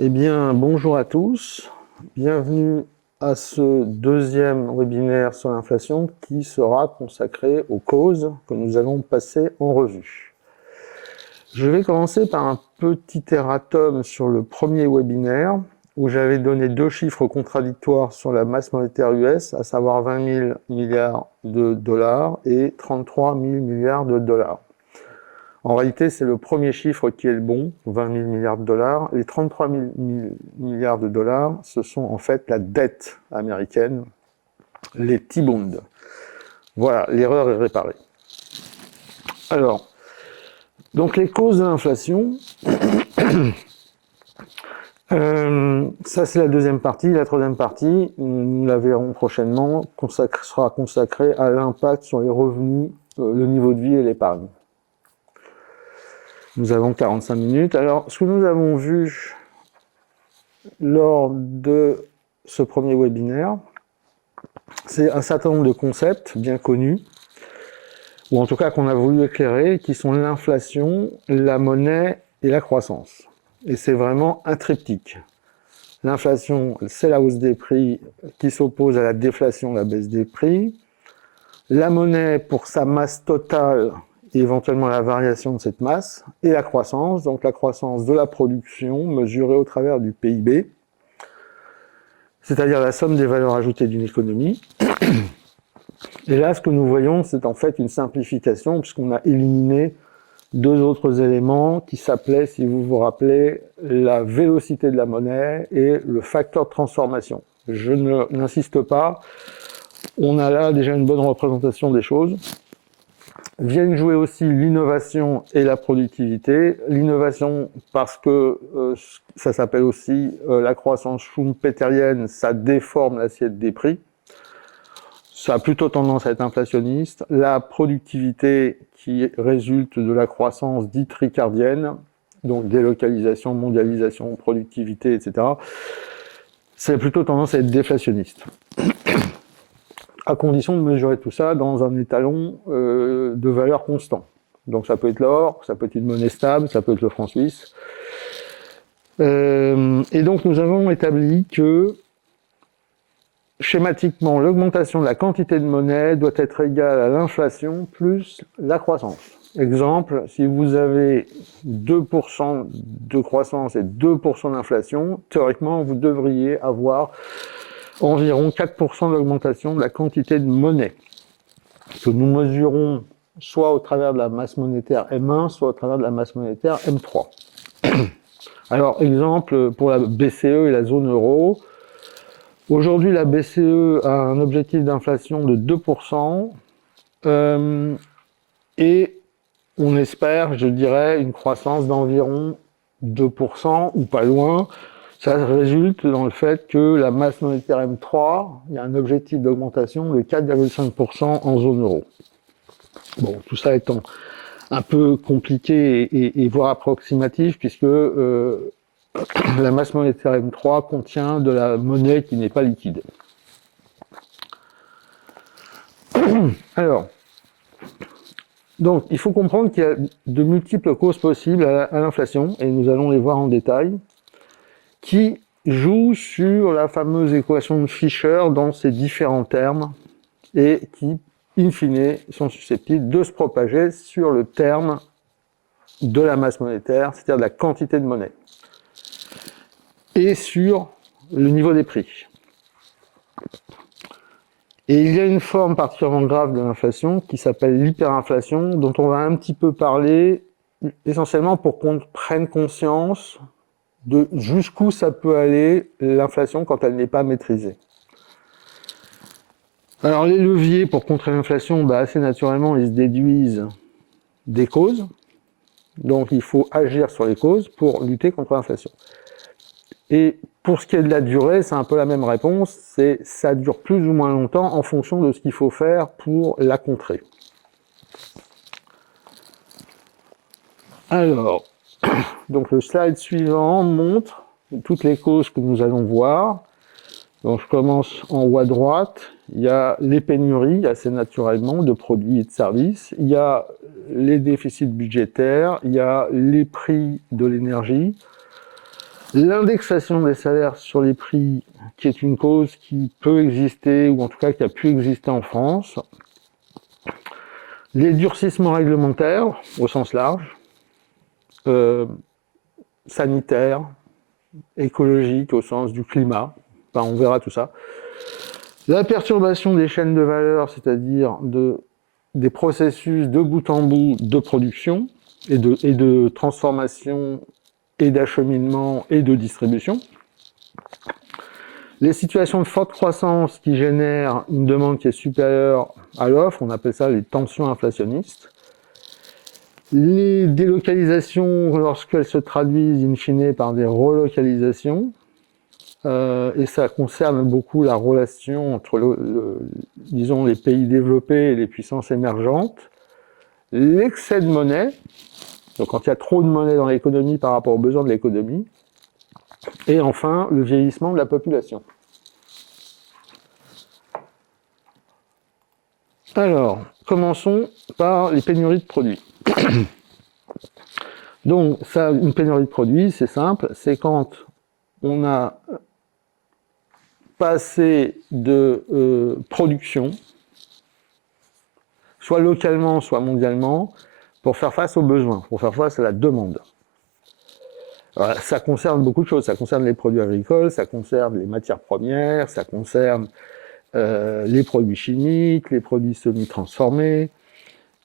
Eh bien, bonjour à tous. Bienvenue à ce deuxième webinaire sur l'inflation qui sera consacré aux causes que nous allons passer en revue. Je vais commencer par un petit erratum sur le premier webinaire où j'avais donné deux chiffres contradictoires sur la masse monétaire US, à savoir 20 000 milliards de dollars et 33 000 milliards de dollars. En réalité, c'est le premier chiffre qui est le bon, 20 000 milliards de dollars. Les 33 000 milliards de dollars, ce sont en fait la dette américaine, les T-bonds. Voilà, l'erreur est réparée. Alors, donc les causes de l'inflation, ça c'est la deuxième partie. La troisième partie, nous la verrons prochainement, sera consacrée à l'impact sur les revenus, le niveau de vie et l'épargne. Nous avons 45 minutes. Alors, ce que nous avons vu lors de ce premier webinaire, c'est un certain nombre de concepts bien connus, ou en tout cas qu'on a voulu éclairer, qui sont l'inflation, la monnaie et la croissance. Et c'est vraiment un triptyque. L'inflation, c'est la hausse des prix qui s'oppose à la déflation, la baisse des prix. La monnaie pour sa masse totale et éventuellement la variation de cette masse. Et la croissance, donc la croissance de la production mesurée au travers du PIB, c'est-à-dire la somme des valeurs ajoutées d'une économie. Et là, ce que nous voyons, c'est en fait une simplification, puisqu'on a éliminé deux autres éléments qui s'appelaient, si vous vous rappelez, la vélocité de la monnaie et le facteur de transformation. Je n'insiste pas, on a là déjà une bonne représentation des choses. Viennent jouer aussi l'innovation et la productivité. L'innovation parce que ça s'appelle aussi la croissance schumpeterienne, ça déforme l'assiette des prix. Ça a plutôt tendance à être inflationniste. La productivité qui résulte de la croissance dite ricardienne, donc délocalisation, mondialisation, productivité, etc., c'est plutôt tendance à être déflationniste. À condition de mesurer tout ça dans un étalon de valeur constant. Donc ça peut être l'or, ça peut être une monnaie stable, ça peut être le franc suisse. Et donc nous avons établi que schématiquement, l'augmentation de la quantité de monnaie doit être égale à l'inflation plus la croissance. Exemple, si vous avez 2% de croissance et 2% d'inflation, théoriquement, vous devriez avoir environ 4% d'augmentation de la quantité de monnaie que nous mesurons soit au travers de la masse monétaire M1, soit au travers de la masse monétaire M3. Alors, exemple, pour la BCE et la zone euro, aujourd'hui, la BCE a un objectif d'inflation de 2%, et on espère, je dirais, une croissance d'environ 2% ou pas loin. Ça résulte dans le fait que la masse monétaire M3, il y a un objectif d'augmentation de 4,5% en zone euro. Bon, tout ça étant un peu compliqué et voire approximatif, puisque la masse monétaire M3 contient de la monnaie qui n'est pas liquide. Alors, donc, il faut comprendre qu'il y a de multiples causes possibles à l'inflation, et nous allons les voir en détail, qui jouent sur la fameuse équation de Fisher dans ses différents termes, et qui, in fine, sont susceptibles de se propager sur le terme de la masse monétaire, c'est-à-dire de la quantité de monnaie, et sur le niveau des prix. Et il y a une forme particulièrement grave de l'inflation qui s'appelle l'hyperinflation, dont on va un petit peu parler essentiellement pour qu'on prenne conscience de jusqu'où ça peut aller l'inflation quand elle n'est pas maîtrisée. Alors les leviers pour contrer l'inflation, assez naturellement, ils se déduisent des causes. Donc il faut agir sur les causes pour lutter contre l'inflation. Et pour ce qui est de la durée, c'est un peu la même réponse, c'est ça dure plus ou moins longtemps en fonction de ce qu'il faut faire pour la contrer. Alors, donc le slide suivant montre toutes les causes que nous allons voir. Donc je commence en haut à droite, il y a les pénuries, assez naturellement, de produits et de services, il y a les déficits budgétaires, il y a les prix de l'énergie, L'indexation des salaires sur les prix, qui est une cause qui peut exister, ou en tout cas qui a pu exister en France. Les durcissements réglementaires, au sens large, sanitaires, écologiques, au sens du climat, enfin, on verra tout ça. La perturbation des chaînes de valeur, c'est-à-dire des processus de bout en bout de production et de transformation et d'acheminement et de distribution. Les situations de forte croissance qui génèrent une demande qui est supérieure à l'offre, on appelle ça les tensions inflationnistes. Les délocalisations, lorsqu'elles se traduisent in fine par des relocalisations, et ça concerne beaucoup la relation entre disons, les pays développés et les puissances émergentes. L'excès de monnaie, donc quand il y a trop de monnaie dans l'économie par rapport aux besoins de l'économie, et enfin le vieillissement de la population. Alors, commençons par les pénuries de produits. Donc, ça, une pénurie de produits, c'est simple, c'est quand on a pas assez de production, soit localement, soit mondialement, pour faire face aux besoins, pour faire face à la demande. Alors, ça concerne beaucoup de choses, ça concerne les produits agricoles, ça concerne les matières premières, ça concerne les produits chimiques, les produits semi-transformés.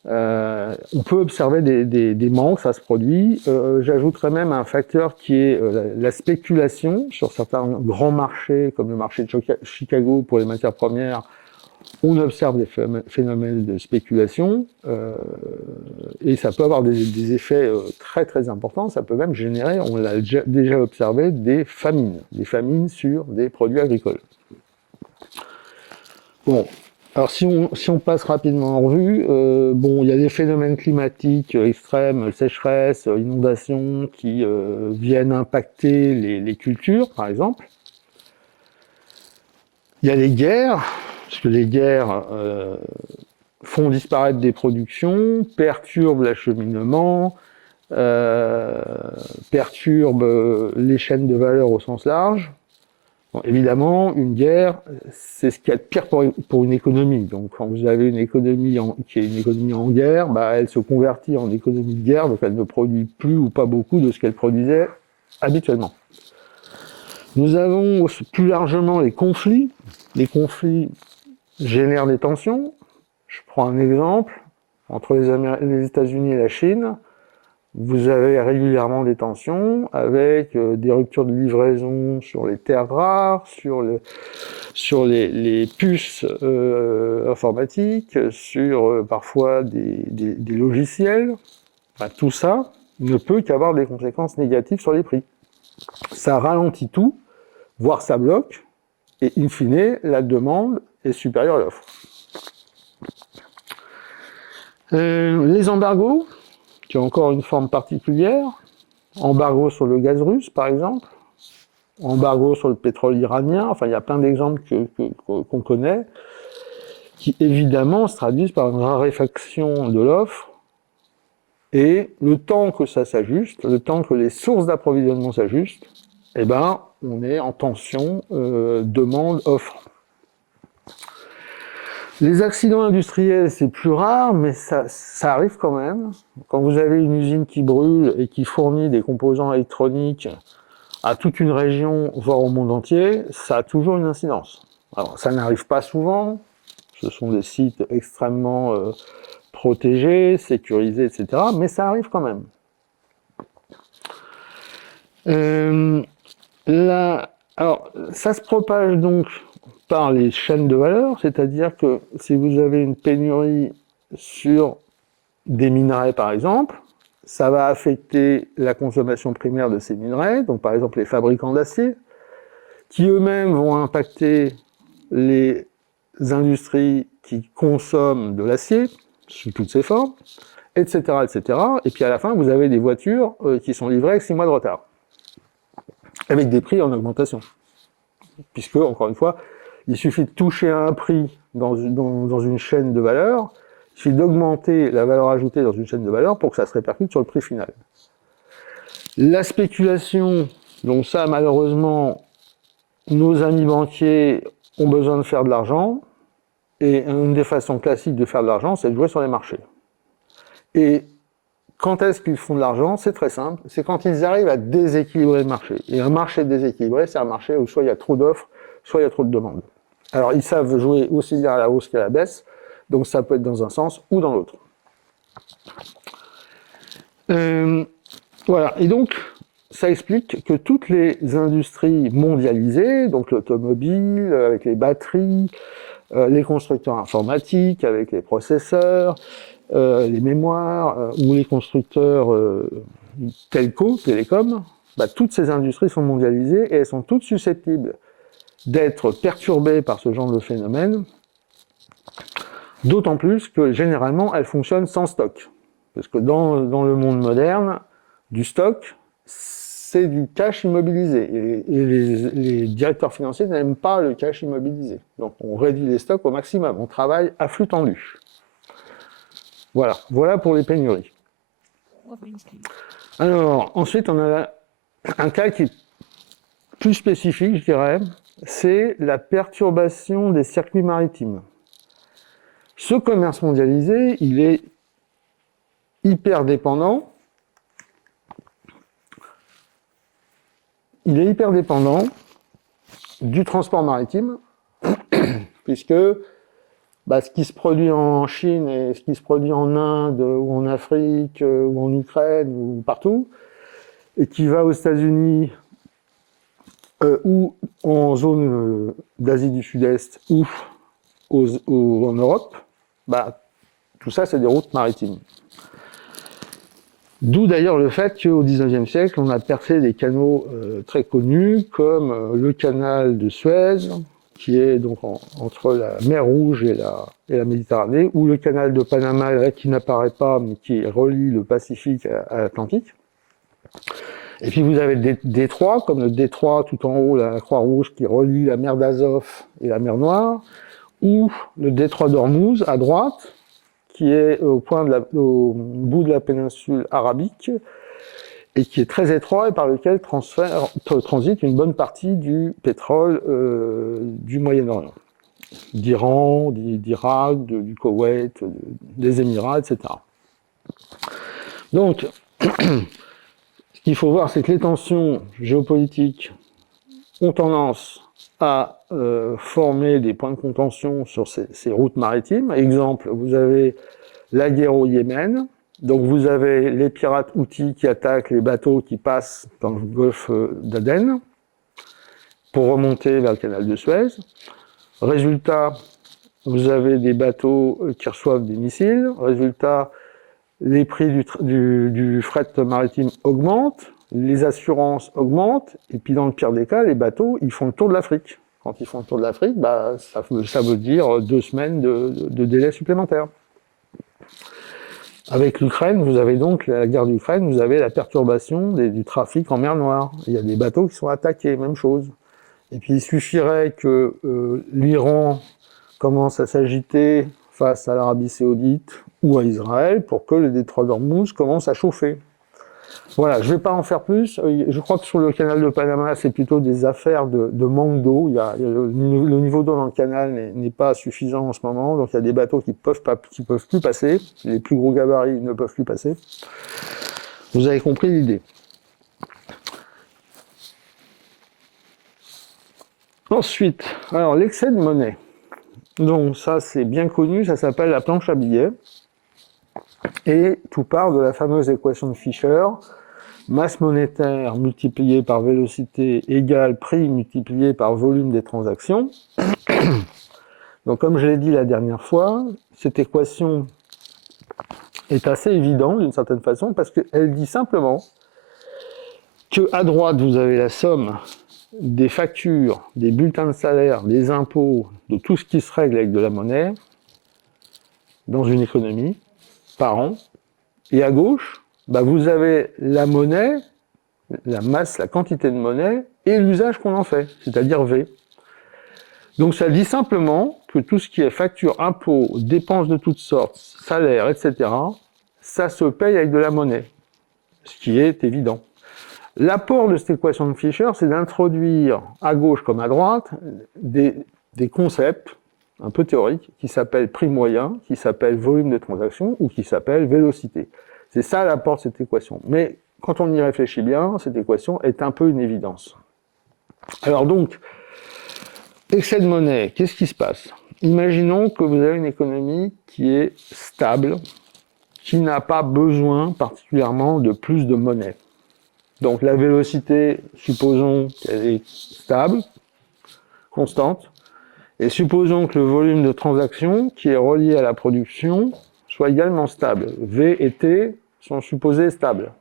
On peut observer des manques, ça se produit. J'ajouterais même un facteur qui est la spéculation sur certains grands marchés, comme le marché de Chicago pour les matières premières. On observe des phénomènes de spéculation et ça peut avoir des effets très très importants. Ça peut même générer, on l'a déjà observé, des famines sur des produits agricoles. Bon, alors si on passe rapidement en revue, bon, il y a des phénomènes climatiques extrêmes, sécheresse, inondations, qui viennent impacter les cultures, par exemple. Il y a les guerres, parce que les guerres font disparaître des productions, perturbent l'acheminement, perturbent les chaînes de valeur au sens large. Bon, évidemment, une guerre, c'est ce qu'il y a de pire pour une économie. Donc, quand vous avez une économie qui est une économie en guerre, bah, elle se convertit en économie de guerre, donc elle ne produit plus ou pas beaucoup de ce qu'elle produisait habituellement. Nous avons plus largement les conflits. Les conflits génèrent des tensions. Je prends un exemple. Entre les États-Unis et la Chine, vous avez régulièrement des tensions avec des ruptures de livraison sur les terres rares, sur les puces informatiques, sur parfois des logiciels. Enfin, tout ça ne peut qu'avoir des conséquences négatives sur les prix. Ça ralentit tout, voire ça bloque, et in fine, la demande est supérieure à l'offre. Les embargos, qui ont encore une forme particulière, embargo sur le gaz russe par exemple, embargo sur le pétrole iranien, enfin il y a plein d'exemples qu'on connaît, qui évidemment se traduisent par une raréfaction de l'offre, et le temps que ça s'ajuste, le temps que les sources d'approvisionnement s'ajustent, eh ben, on est en tension demande-offre. Les accidents industriels, c'est plus rare, mais ça arrive quand même. Quand vous avez une usine qui brûle et qui fournit des composants électroniques à toute une région, voire au monde entier, ça a toujours une incidence. Alors, ça n'arrive pas souvent, ce sont des sites extrêmement protégés, sécurisés, etc., mais ça arrive quand même. Alors, ça se propage donc par les chaînes de valeur, c'est-à-dire que si vous avez une pénurie sur des minerais par exemple, ça va affecter la consommation primaire de ces minerais, donc par exemple les fabricants d'acier, qui eux-mêmes vont impacter les industries qui consomment de l'acier, sous toutes ses formes, etc., etc. Et puis à la fin, vous avez des voitures qui sont livrées avec 6 mois de retard, avec des prix en augmentation. Puisque, encore une fois, il suffit de toucher à un prix dans une chaîne de valeur, il suffit d'augmenter la valeur ajoutée dans une chaîne de valeur pour que ça se répercute sur le prix final. La spéculation Donc ça, malheureusement, nos amis banquiers ont besoin de faire de l'argent, et une des façons classiques de faire de l'argent, c'est de jouer sur les marchés. Et quand est-ce qu'ils font de l'argent? C'est très simple, c'est quand ils arrivent à déséquilibrer le marché. Et un marché déséquilibré, c'est un marché où soit il y a trop d'offres, soit il y a trop de demandes. Alors ils savent jouer aussi bien à la hausse qu'à la baisse, donc ça peut être dans un sens ou dans l'autre. Voilà, et donc ça explique que toutes les industries mondialisées, donc l'automobile, avec les batteries, les constructeurs informatiques, avec les processeurs, les mémoires, ou les constructeurs telco, télécom, bah, toutes ces industries sont mondialisées et elles sont toutes susceptibles d'être perturbées par ce genre de phénomène, d'autant plus que généralement elles fonctionnent sans stock. Parce que dans le monde moderne, du stock, c'est du cash immobilisé. Et les directeurs financiers n'aiment pas le cash immobilisé. Donc on réduit les stocks au maximum, on travaille à flux tendu. Voilà pour les pénuries. Alors, ensuite, on a un cas qui est plus spécifique, je dirais, c'est la perturbation des circuits maritimes. Ce commerce mondialisé, il est hyper dépendant. Il est hyper dépendant du transport maritime, puisque ce qui se produit en Chine et ce qui se produit en Inde ou en Afrique ou en Ukraine ou partout, et qui va aux États-Unis ou en zone d'Asie du Sud-Est ou en Europe, tout ça c'est des routes maritimes. D'où d'ailleurs le fait qu'au XIXe siècle, on a percé des canaux très connus, comme le canal de Suez, qui est donc entre la mer Rouge et la Méditerranée, ou le canal de Panama, qui n'apparaît pas, mais qui relie le Pacifique à l'Atlantique. Et puis vous avez des détroits, comme le détroit tout en haut, la Croix-Rouge, qui relie la mer d'Azov et la mer Noire, ou le détroit d'Ormuz, à droite, qui est au bout de la péninsule arabique, et qui est très étroit et par lequel transite une bonne partie du pétrole du Moyen-Orient, d'Iran, d'Irak, du Koweït, des Émirats, etc. Donc, ce qu'il faut voir, c'est que les tensions géopolitiques ont tendance à former des points de contention sur ces routes maritimes. Exemple, vous avez la guerre au Yémen. Donc vous avez les pirates houthis qui attaquent les bateaux qui passent dans le golfe d'Aden pour remonter vers le canal de Suez. Résultat, vous avez des bateaux qui reçoivent des missiles. Résultat, les prix du fret maritime augmentent, les assurances augmentent, et puis dans le pire des cas, les bateaux, ils font le tour de l'Afrique. Quand ils font le tour de l'Afrique, ça veut dire 2 semaines de délai supplémentaire. Avec l'Ukraine, vous avez donc la guerre d'Ukraine, vous avez la perturbation du trafic en mer Noire. Il y a des bateaux qui sont attaqués, même chose. Et puis il suffirait que l'Iran commence à s'agiter face à l'Arabie Saoudite ou à Israël pour que le détroit d'Ormuz commence à chauffer. Voilà, je ne vais pas en faire plus. Je crois que sur le canal de Panama, c'est plutôt des affaires de manque d'eau. Le niveau d'eau dans le canal n'est pas suffisant en ce moment, donc il y a des bateaux qui peuvent plus passer. Les plus gros gabarits ne peuvent plus passer. Vous avez compris l'idée. Ensuite, alors l'excès de monnaie. Donc ça, c'est bien connu, ça s'appelle la planche à billets. Et tout part de la fameuse équation de Fisher, masse monétaire multipliée par vélocité égale prix multiplié par volume des transactions. Donc comme je l'ai dit la dernière fois, cette équation est assez évidente d'une certaine façon parce qu'elle dit simplement qu'à droite vous avez la somme des factures, des bulletins de salaire, des impôts, de tout ce qui se règle avec de la monnaie dans une économie par an, et à gauche, vous avez la monnaie, la masse, la quantité de monnaie et l'usage qu'on en fait, c'est-à-dire V. Donc ça dit simplement que tout ce qui est facture, impôts, dépenses de toutes sortes, salaires, etc., ça se paye avec de la monnaie, ce qui est évident. L'apport de cette équation de Fisher, c'est d'introduire à gauche comme à droite des concepts un peu théoriques qui s'appellent prix moyen, qui s'appellent volume de transaction ou qui s'appellent vélocité. C'est ça l'apport de cette équation. Mais quand on y réfléchit bien, cette équation est un peu une évidence. Alors donc, excès de monnaie, qu'est-ce qui se passe? Imaginons que vous avez une économie qui est stable, qui n'a pas besoin particulièrement de plus de monnaie. Donc la vélocité, supposons qu'elle est stable, constante, et supposons que le volume de transaction qui est relié à la production soit également stable. V et T sont supposés stables.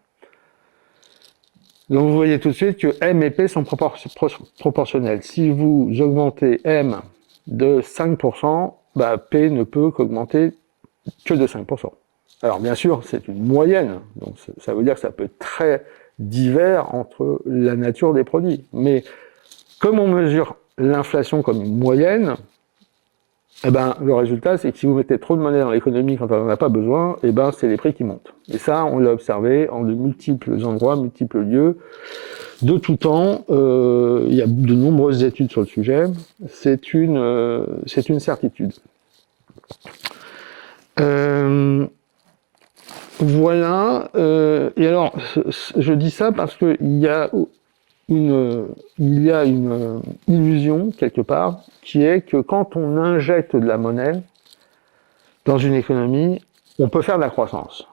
Donc vous voyez tout de suite que M et P sont proportionnels. Si vous augmentez M de 5%, bah P ne peut qu'augmenter que de 5%. Alors bien sûr, c'est une moyenne, donc ça veut dire que ça peut être très divers entre la nature des produits. Mais comme on mesure l'inflation comme une moyenne, eh ben, le résultat, c'est que si vous mettez trop de monnaie dans l'économie quand on n'en a pas besoin, eh ben, c'est les prix qui montent. Et ça, on l'a observé en de multiples endroits, multiples lieux, de tout temps. Il y a de nombreuses études sur le sujet. C'est une certitude. Voilà. Et alors, je dis ça parce qu'il y a une illusion, quelque part, qui est que quand on injecte de la monnaie dans une économie, on peut faire de la croissance.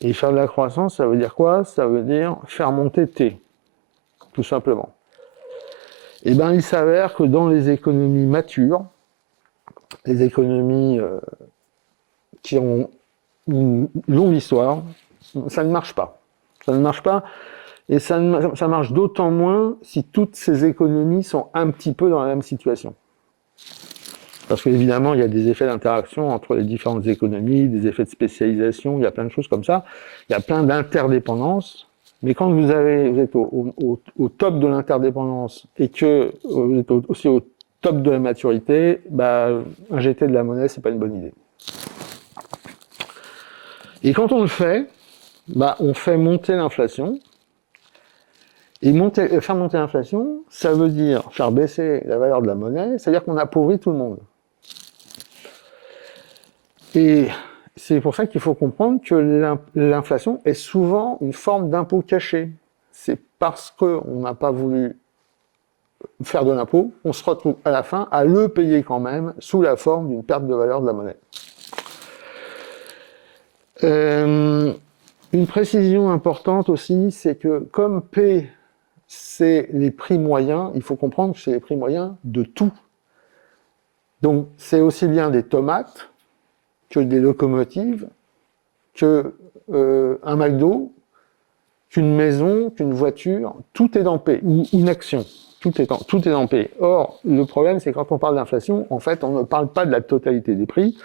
Et faire de la croissance, ça veut dire quoi? Ça veut dire faire monter T, tout simplement. Et bien, il s'avère que dans les économies matures, les économies qui ont une longue histoire, ça ne marche pas. Ça ne marche pas. Et ça marche d'autant moins si toutes ces économies sont un petit peu dans la même situation. Parce qu'évidemment, il y a des effets d'interaction entre les différentes économies, des effets de spécialisation, il y a plein de choses comme ça. Il y a plein d'interdépendances. Mais quand vous êtes au top de l'interdépendance et que vous êtes aussi au top de la maturité, bah, injecter de la monnaie, c'est pas une bonne idée. Et quand on le fait, bah, on fait monter l'inflation. Et faire monter l'inflation, ça veut dire faire baisser la valeur de la monnaie, c'est-à-dire qu'on appauvrit tout le monde. Et c'est pour ça qu'il faut comprendre que l'inflation est souvent une forme d'impôt caché. C'est parce qu'on n'a pas voulu faire de l'impôt, on se retrouve à la fin à le payer quand même sous la forme d'une perte de valeur de la monnaie. Une précision importante aussi, c'est que comme P, c'est les prix moyens, il faut comprendre que c'est les prix moyens de tout. Donc c'est aussi bien des tomates que des locomotives, que un McDo, qu'une maison, qu'une voiture, tout est dans P, ou une action, tout est dans P. Or, le problème, c'est quand on parle d'inflation, en fait, on ne parle pas de la totalité des prix.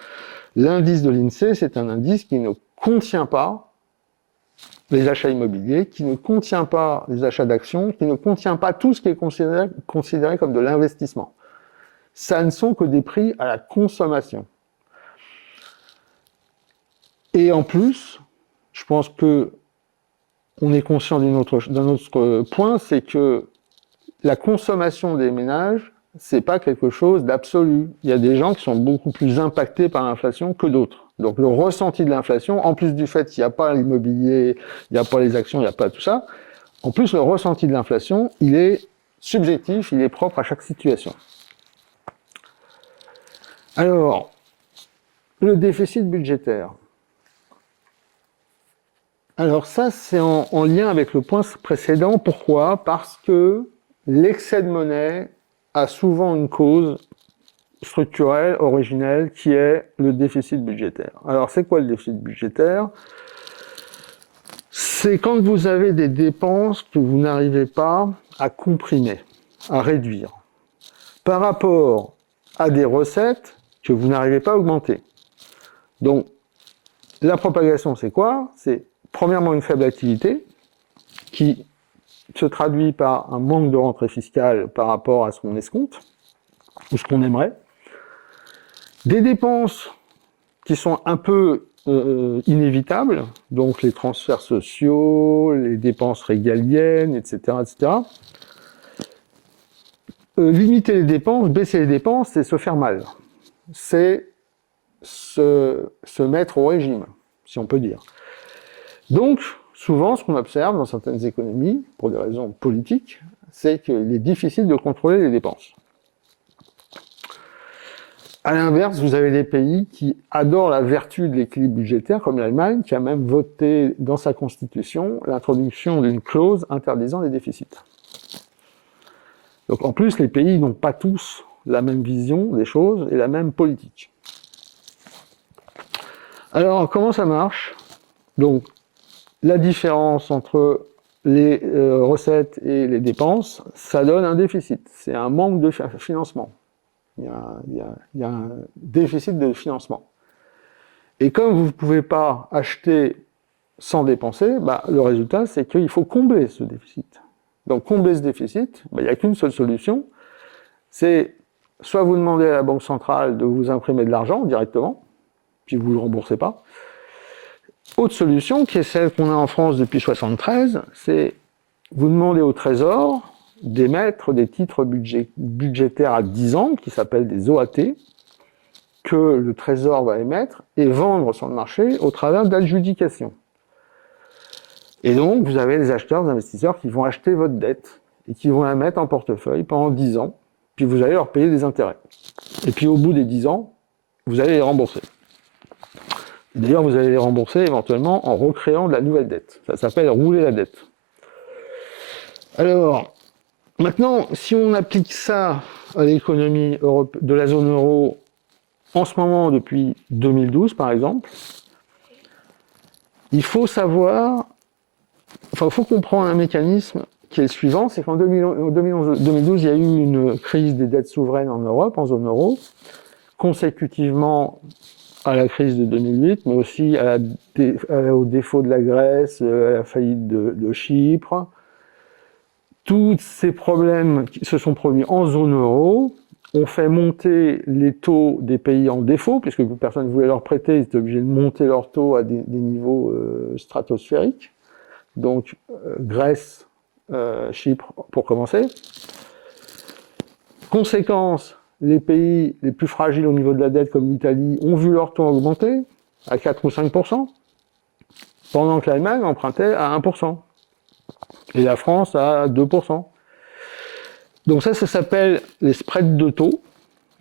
L'indice de l'INSEE, c'est un indice qui ne contient pas les achats immobiliers, qui ne contient pas les achats d'actions, qui ne contient pas tout ce qui est considéré comme de l'investissement. Ça ne sont que des prix à la consommation. Et en plus, je pense que on est conscient d'un autre point, c'est que la consommation des ménages, c'est pas quelque chose d'absolu. Il y a des gens qui sont beaucoup plus impactés par l'inflation que d'autres. Donc le ressenti de l'inflation, en plus du fait qu'il n'y a pas l'immobilier, il n'y a pas les actions, il n'y a pas tout ça, en plus le ressenti de l'inflation, il est subjectif, il est propre à chaque situation. Alors, le déficit budgétaire. Alors ça, c'est en lien avec le point précédent. Pourquoi? Parce que l'excès de monnaie a souvent une cause structurelle, originelle, qui est le déficit budgétaire. Alors c'est quoi le déficit budgétaire? C'est quand vous avez des dépenses que vous n'arrivez pas à comprimer, à réduire, par rapport à des recettes que vous n'arrivez pas à augmenter. Donc, la propagation, c'est quoi? C'est premièrement une faible activité qui se traduit par un manque de rentrée fiscale par rapport à ce qu'on escompte ou ce qu'on aimerait. Des dépenses qui sont un peu inévitables, donc les transferts sociaux, les dépenses régaliennes, etc., etc. Limiter les dépenses, baisser les dépenses, c'est se faire mal. C'est se mettre au régime, si on peut dire. Donc, souvent, ce qu'on observe dans certaines économies, pour des raisons politiques, c'est qu'il est difficile de contrôler les dépenses. À l'inverse, vous avez des pays qui adorent la vertu de l'équilibre budgétaire, comme l'Allemagne, qui a même voté dans sa constitution l'introduction d'une clause interdisant les déficits. Donc en plus, les pays n'ont pas tous la même vision des choses et la même politique. Alors, comment ça marche? Donc, la différence entre les recettes et les dépenses, ça donne un déficit. C'est un manque de financement. Il y a un déficit de financement. Et comme vous ne pouvez pas acheter sans dépenser, le résultat, c'est qu'il faut combler ce déficit. Donc, combler ce déficit, il n'y a qu'une seule solution, c'est soit vous demandez à la Banque centrale de vous imprimer de l'argent directement, puis vous ne le remboursez pas. Autre solution, qui est celle qu'on a en France depuis 1973, c'est vous demandez au Trésor d'émettre des titres budgétaires à 10 ans, qui s'appellent des OAT, que le Trésor va émettre et vendre sur le marché au travers d'adjudications. Et donc, vous avez les acheteurs, les investisseurs qui vont acheter votre dette et qui vont la mettre en portefeuille pendant 10 ans, puis vous allez leur payer des intérêts. Et puis au bout des 10 ans, vous allez les rembourser. D'ailleurs, vous allez les rembourser éventuellement en recréant de la nouvelle dette. Ça s'appelle rouler la dette. Alors, maintenant, si on applique ça à l'économie de la zone euro en ce moment depuis 2012 par exemple, il faut savoir, il faut comprendre un mécanisme qui est le suivant, c'est qu'en 2012, il y a eu une crise des dettes souveraines en Europe, en zone euro, consécutivement à la crise de 2008, mais aussi au défaut de la Grèce, à la faillite de Chypre. Tous ces problèmes qui se sont produits en zone euro ont fait monter les taux des pays en défaut, puisque personne ne voulait leur prêter, ils étaient obligés de monter leurs taux à des niveaux stratosphériques. Donc Grèce, Chypre pour commencer. Conséquence, les pays les plus fragiles au niveau de la dette, comme l'Italie, ont vu leur taux augmenter à 4 ou 5%, pendant que l'Allemagne empruntait à 1%, et la France à 2%. Donc ça s'appelle les spreads de taux,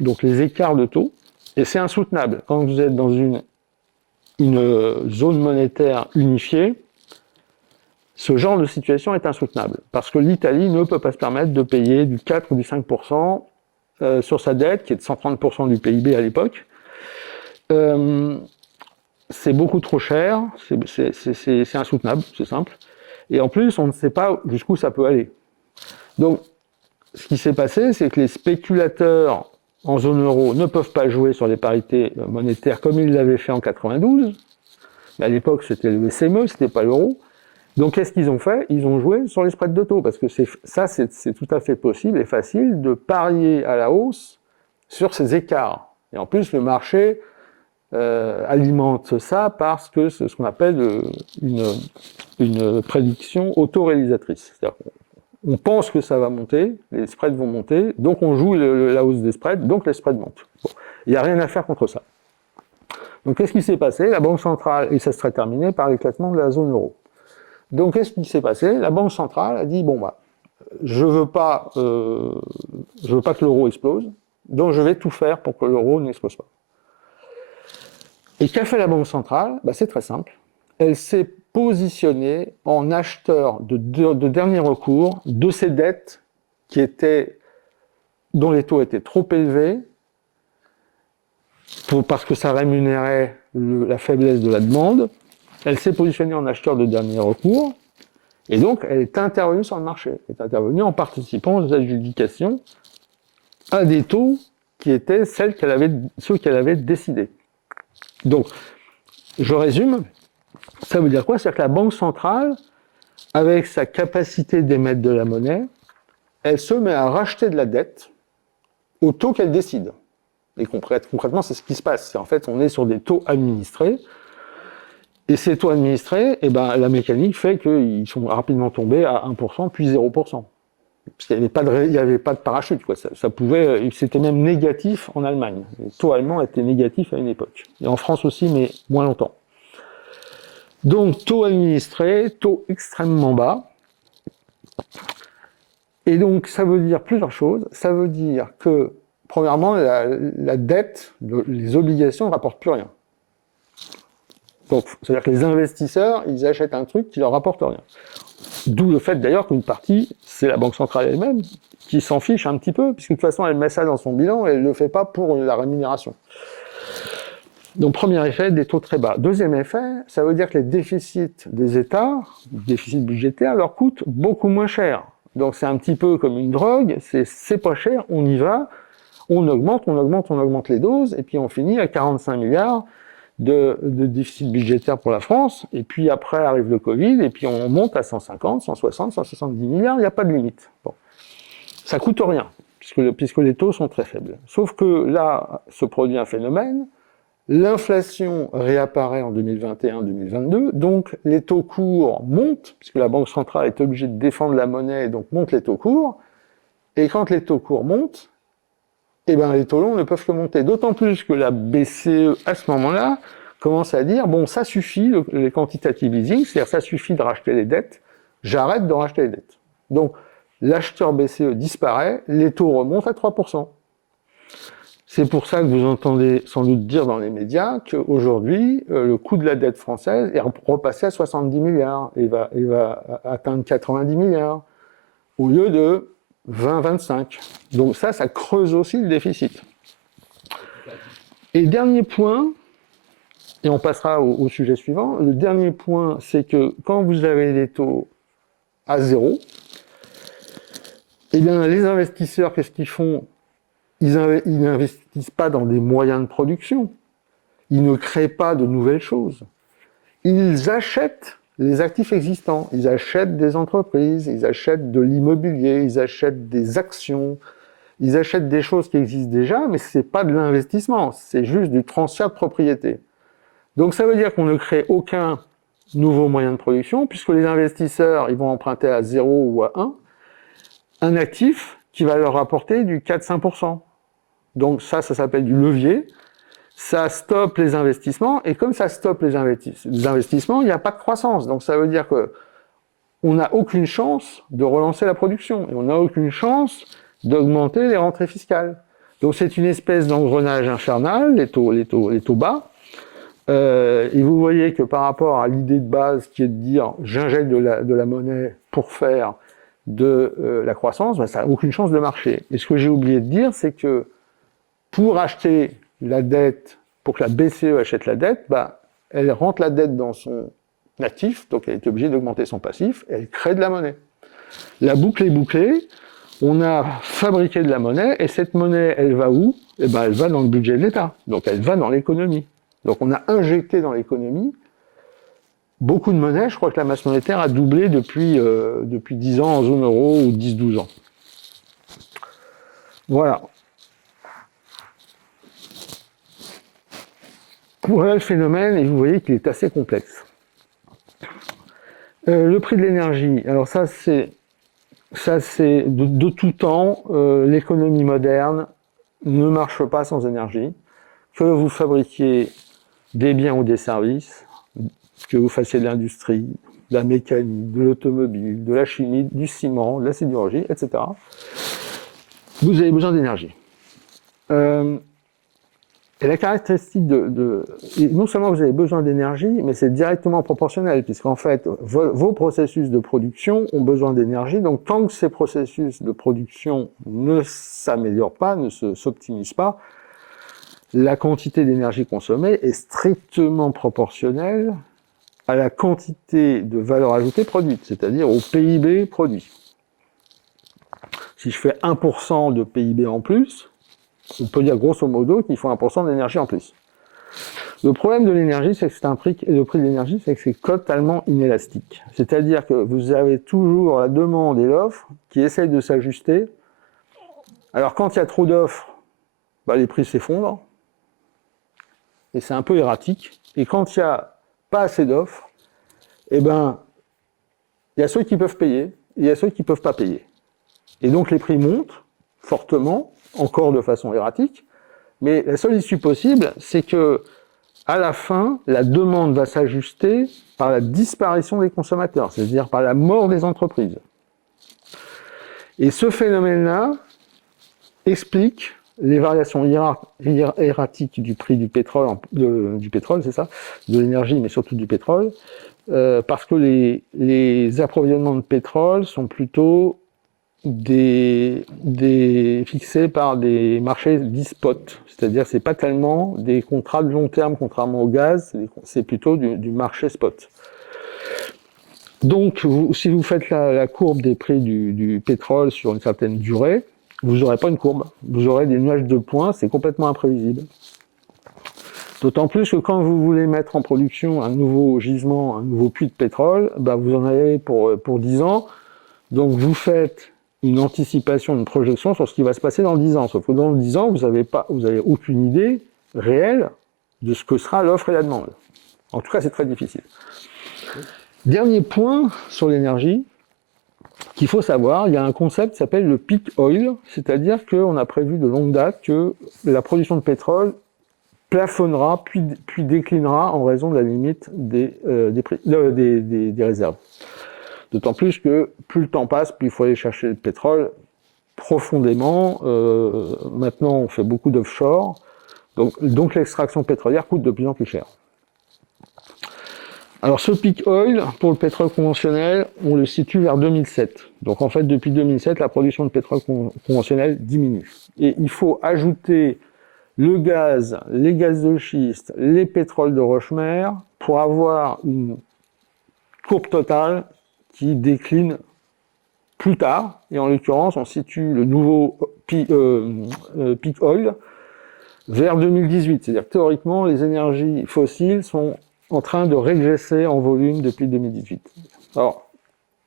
donc les écarts de taux, et c'est insoutenable. Quand vous êtes dans une zone monétaire unifiée, ce genre de situation est insoutenable, parce que l'Italie ne peut pas se permettre de payer du 4 ou du 5% sur sa dette, qui est de 130% du PIB à l'époque. C'est beaucoup trop cher, c'est insoutenable, c'est simple. Et en plus, on ne sait pas jusqu'où ça peut aller. Donc, ce qui s'est passé, c'est que les spéculateurs en zone euro ne peuvent pas jouer sur les parités monétaires comme ils l'avaient fait en 92. Mais à l'époque, c'était le SME, c'était pas l'euro. Donc, qu'est-ce qu'ils ont fait? Ils ont joué sur les spreads de taux, parce que c'est tout à fait possible et facile de parier à la hausse sur ces écarts. Et en plus, le marché alimente ça parce que c'est ce qu'on appelle une prédiction autoréalisatrice. C'est-à-dire qu'on pense que ça va monter, les spreads vont monter, donc on joue la hausse des spreads, donc les spreads montent. Bon. Il n'y a rien à faire contre ça. Donc, qu'est-ce qui s'est passé? La Banque centrale, et ça serait terminé par l'éclatement de la zone euro. Donc, qu'est-ce qui s'est passé? La Banque centrale a dit, je veux pas que l'euro explose, donc je vais tout faire pour que l'euro n'explose pas. Et qu'a fait la Banque centrale? C'est très simple. Elle s'est positionnée en acheteur de dernier recours de ces dettes dont les taux étaient trop élevés, parce que ça rémunérait la faiblesse de la demande. Elle s'est positionnée en acheteur de dernier recours, et donc elle est intervenue sur le marché. Elle est intervenue en participant aux adjudications à des taux qui étaient ceux qu'elle avait décidés. Donc, je résume, ça veut dire quoi? C'est-à-dire que la Banque centrale, avec sa capacité d'émettre de la monnaie, elle se met à racheter de la dette au taux qu'elle décide. Et concrètement, c'est ce qui se passe. En fait, on est sur des taux administrés. Et ces taux administrés, eh ben, la mécanique fait qu'ils sont rapidement tombés à 1%, puis 0%. Parce qu'il n'y avait pas de parachute, quoi. C'était même négatif en Allemagne. Le taux allemand était négatif à une époque. Et en France aussi, mais moins longtemps. Donc, taux administré, taux extrêmement bas. Et donc, ça veut dire plusieurs choses. Ça veut dire que, premièrement, la dette, les obligations ne rapportent plus rien. Donc, c'est-à-dire que les investisseurs, ils achètent un truc qui leur rapporte rien. D'où le fait d'ailleurs qu'une partie, c'est la Banque centrale elle-même, qui s'en fiche un petit peu, puisque de toute façon, elle met ça dans son bilan et elle ne le fait pas pour la rémunération. Donc, premier effet, des taux très bas. Deuxième effet, ça veut dire que les déficits des États, déficits budgétaires, leur coûtent beaucoup moins cher. Donc, c'est un petit peu comme une drogue, c'est pas cher, on y va, on augmente les doses, et puis on finit à 45 milliards de déficit budgétaire pour la France, et puis après arrive le Covid, et puis on monte à 150, 160, 170 milliards, il n'y a pas de limite. Bon. Ça coûte rien, puisque les taux sont très faibles. Sauf que là, se produit un phénomène, l'inflation réapparaît en 2021-2022, donc les taux courts montent, puisque la Banque centrale est obligée de défendre la monnaie, donc monte les taux courts, et quand les taux courts montent, eh ben, les taux longs ne peuvent que monter. D'autant plus que la BCE, à ce moment-là, commence à dire, bon, ça suffit, les quantitative easing, c'est-à-dire ça suffit de racheter les dettes, j'arrête de racheter les dettes. Donc, l'acheteur BCE disparaît, les taux remontent à 3%. C'est pour ça que vous entendez sans doute dire dans les médias qu'aujourd'hui, le coût de la dette française est repassé à 70 milliards et va atteindre 90 milliards, au lieu de 20-25. Donc ça creuse aussi le déficit. Et dernier point, et on passera au sujet suivant, le dernier point, c'est que quand vous avez les taux à zéro, eh bien les investisseurs, qu'est-ce qu'ils font ? Ils n'investissent pas dans des moyens de production, ils ne créent pas de nouvelles choses, ils achètent les actifs existants, ils achètent des entreprises, ils achètent de l'immobilier, ils achètent des actions, ils achètent des choses qui existent déjà, mais ce n'est pas de l'investissement, c'est juste du transfert de propriété. Donc ça veut dire qu'on ne crée aucun nouveau moyen de production, puisque les investisseurs ils vont emprunter à 0 ou à 1 actif qui va leur apporter du 4-5%. Donc ça s'appelle du levier, ça stoppe les investissements, et comme ça stoppe les investissements, il n'y a pas de croissance. Donc ça veut dire qu'on n'a aucune chance de relancer la production, et on n'a aucune chance d'augmenter les rentrées fiscales. Donc c'est une espèce d'engrenage infernal, les taux bas. Et vous voyez que par rapport à l'idée de base qui est de dire j'injecte de la monnaie pour faire de la croissance, ben, ça n'a aucune chance de marcher. Et ce que j'ai oublié de dire, c'est que pour acheter la dette, pour que la BCE achète la dette, bah, elle rentre la dette dans son actif, donc elle est obligée d'augmenter son passif, et elle crée de la monnaie. La boucle est bouclée, on a fabriqué de la monnaie, et cette monnaie, elle va où ? Eh ben, elle va dans le budget de l'État, donc elle va dans l'économie. Donc on a injecté dans l'économie beaucoup de monnaie, je crois que la masse monétaire a doublé depuis 10 ans en zone euro, ou 10-12 ans. Voilà. Voilà le phénomène, et vous voyez qu'il est assez complexe. Le prix de l'énergie, alors ça c'est de tout temps, l'économie moderne ne marche pas sans énergie. Que vous fabriquiez des biens ou des services, que vous fassiez de l'industrie, de la mécanique, de l'automobile, de la chimie, du ciment, de la sidérurgie, etc. Vous avez besoin d'énergie. Et la caractéristique et non seulement vous avez besoin d'énergie, mais c'est directement proportionnel, puisqu'en fait, vos processus de production ont besoin d'énergie, donc tant que ces processus de production ne s'améliorent pas, ne s'optimisent pas, la quantité d'énergie consommée est strictement proportionnelle à la quantité de valeur ajoutée produite, c'est-à-dire au PIB produit. Si je fais 1% de PIB en plus, on peut dire grosso modo qu'il faut 1% d'énergie en plus. Le problème de l'énergie, c'est que le prix de l'énergie, c'est que c'est totalement inélastique. C'est-à-dire que vous avez toujours la demande et l'offre qui essayent de s'ajuster. Alors quand il y a trop d'offres, bah, les prix s'effondrent. Et c'est un peu erratique. Et quand il y a pas assez d'offres, eh ben, il y a ceux qui peuvent payer et il y a ceux qui ne peuvent pas payer. Et donc les prix montent fortement, encore de façon erratique, mais la seule issue possible, c'est que à la fin, la demande va s'ajuster par la disparition des consommateurs, c'est-à-dire par la mort des entreprises. Et ce phénomène-là explique les variations erratiques du prix du pétrole, c'est ça, de l'énergie, mais surtout du pétrole, parce que les approvisionnements de pétrole sont plutôt fixés par des marchés dits spot, c'est-à-dire que c'est pas tellement des contrats de long terme, contrairement au gaz, c'est plutôt du marché spot. Donc, si vous faites la courbe des prix du pétrole sur une certaine durée, vous n'aurez pas une courbe, vous aurez des nuages de points, c'est complètement imprévisible. D'autant plus que quand vous voulez mettre en production un nouveau gisement, un nouveau puits de pétrole, bah vous en avez pour 10 ans, donc vous faites une anticipation, une projection sur ce qui va se passer dans 10 ans. Sauf que dans 10 ans, vous n'avez aucune idée réelle de ce que sera l'offre et la demande. En tout cas, c'est très difficile. Dernier point sur l'énergie qu'il faut savoir, il y a un concept qui s'appelle le peak oil, c'est-à-dire qu'on a prévu de longue date que la production de pétrole plafonnera puis déclinera en raison de la limite des réserves. D'autant plus que plus le temps passe, plus il faut aller chercher le pétrole profondément. Maintenant, on fait beaucoup d'offshore, donc l'extraction pétrolière coûte de plus en plus cher. Alors ce peak oil, pour le pétrole conventionnel, on le situe vers 2007. Donc en fait, depuis 2007, la production de pétrole conventionnel diminue. Et il faut ajouter le gaz, les gaz de schiste, les pétroles de roche-mer pour avoir une courbe totale qui décline plus tard. Et en l'occurrence, on situe le nouveau peak oil vers 2018. C'est-à-dire que théoriquement, les énergies fossiles sont en train de régresser en volume depuis 2018. Alors,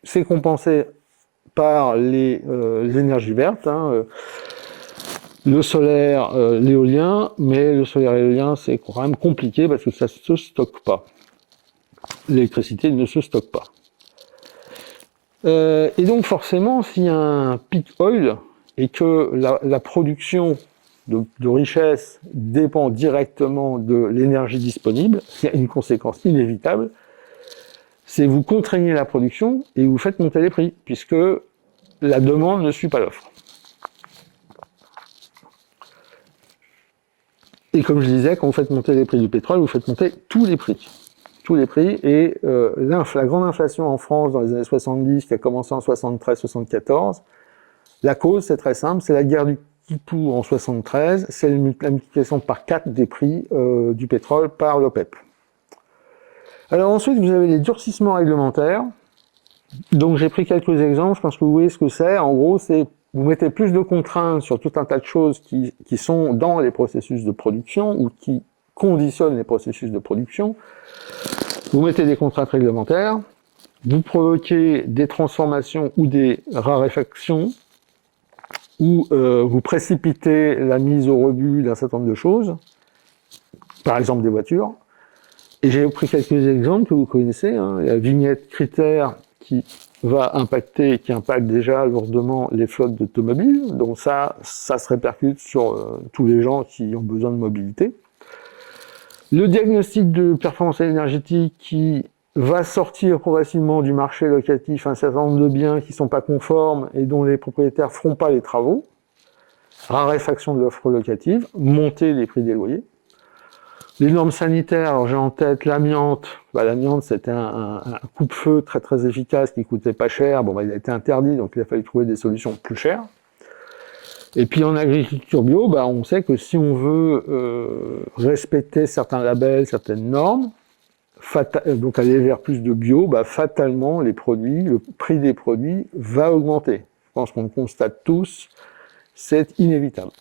c'est compensé par les énergies vertes, le solaire, l'éolien, mais le solaire et l'éolien, c'est quand même compliqué parce que ça ne se stocke pas. L'électricité ne se stocke pas. Et donc forcément, s'il y a un peak oil et que la production de richesse dépend directement de l'énergie disponible, il y a une conséquence inévitable, c'est vous contraignez la production et vous faites monter les prix, puisque la demande ne suit pas l'offre. Et comme je disais, quand vous faites monter les prix du pétrole, vous faites monter tous les prix. Tous les prix. Et la grande inflation en France dans les années 70, qui a commencé en 73-74, la cause, c'est très simple, c'est la guerre du Kippour en 73, c'est la multiplication par 4 des prix du pétrole par l'OPEP. Alors ensuite, vous avez les durcissements réglementaires. Donc j'ai pris quelques exemples, je pense que vous voyez ce que c'est. En gros, c'est vous mettez plus de contraintes sur tout un tas de choses qui sont dans les processus de production ou qui conditionnent les processus de production. Vous mettez des contraintes réglementaires, vous provoquez des transformations ou des raréfactions, ou vous précipitez la mise au rebut d'un certain nombre de choses, par exemple des voitures. Et j'ai pris quelques exemples que vous connaissez, la vignette critère qui va impacter, qui impacte déjà lourdement les flottes d'automobiles, donc ça se répercute sur tous les gens qui ont besoin de mobilité. Le diagnostic de performance énergétique qui va sortir progressivement du marché locatif un certain nombre de biens qui ne sont pas conformes et dont les propriétaires ne feront pas les travaux. Raréfaction de l'offre locative, montée des prix des loyers. Les normes sanitaires, alors j'ai en tête l'amiante. L'amiante, c'était un coupe-feu très très efficace qui coûtait pas cher. Il a été interdit, donc il a fallu trouver des solutions plus chères. Et puis en agriculture bio, on sait que si on veut respecter certains labels, certaines normes, donc aller vers plus de bio, fatalement le prix des produits va augmenter. Je pense qu'on le constate tous, c'est inévitable.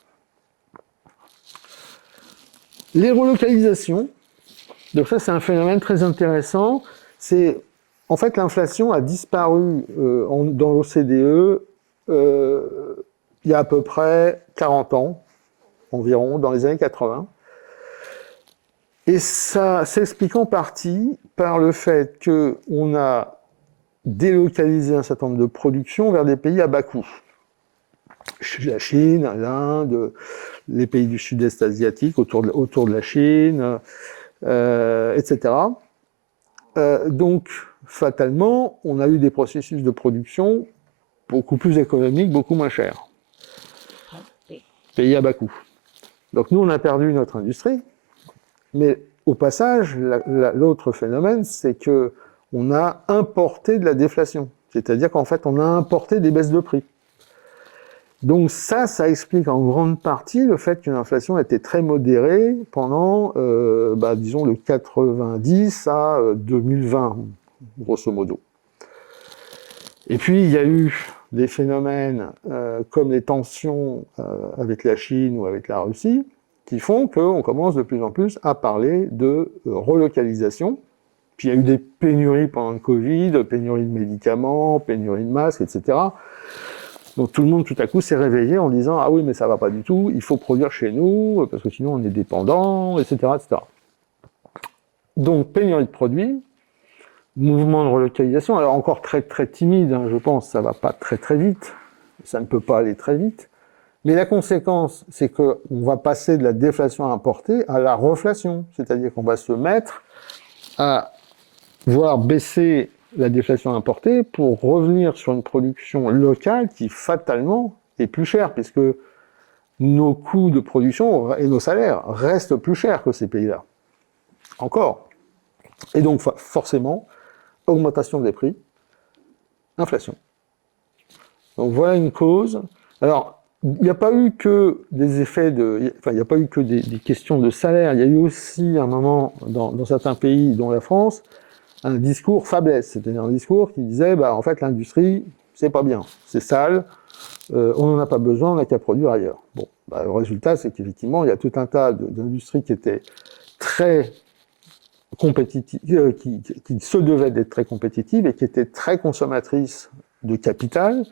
Les relocalisations, donc ça c'est un phénomène très intéressant. C'est en fait l'inflation a disparu dans l'OCDE il y a à peu près 40 ans environ, dans les années 80. Et ça s'explique en partie par le fait qu'on a délocalisé un certain nombre de productions vers des pays à bas coût. La Chine, l'Inde, les pays du sud-est asiatique autour de la Chine, etc. Donc, fatalement, on a eu des processus de production beaucoup plus économiques, beaucoup moins chers. Pays à bas coût. Donc nous, on a perdu notre industrie, mais au passage, l'autre phénomène, c'est que on a importé de la déflation. C'est-à-dire qu'en fait, on a importé des baisses de prix. Donc ça explique en grande partie le fait que l'inflation était très modérée pendant, disons, le 90 à 2020, grosso modo. Et puis, il y a eu des phénomènes comme les tensions avec la Chine ou avec la Russie, qui font qu'on commence de plus en plus à parler de relocalisation. Puis il y a eu des pénuries pendant le Covid, pénuries de médicaments, pénuries de masques, etc. Donc tout le monde tout à coup s'est réveillé en disant « Ah oui, mais ça va pas du tout, il faut produire chez nous, parce que sinon on est dépendant, etc. etc. » Donc pénurie de produits, mouvement de relocalisation, alors encore très très timide, hein, je pense, ça va pas très très vite, ça ne peut pas aller très vite, mais la conséquence, c'est qu'on va passer de la déflation importée à la reflation, c'est-à-dire qu'on va se mettre à voir baisser la déflation importée pour revenir sur une production locale qui fatalement est plus chère, puisque nos coûts de production et nos salaires restent plus chers que ces pays-là. Encore. Et donc forcément, augmentation des prix, inflation. Donc voilà une cause. Alors, il n'y a pas eu que des effets il n'y a pas eu que des questions de salaire. Il y a eu aussi un moment dans certains pays, dont la France, un discours faiblesse, c'est-à-dire un discours qui disait, en fait, l'industrie, c'est pas bien, c'est sale, on n'en a pas besoin, on n'a qu'à produire ailleurs. Bon, le résultat, c'est qu'effectivement, il y a tout un tas d'industries qui étaient très compétitives, qui se devaient d'être très compétitives et qui étaient très consommatrices de capital,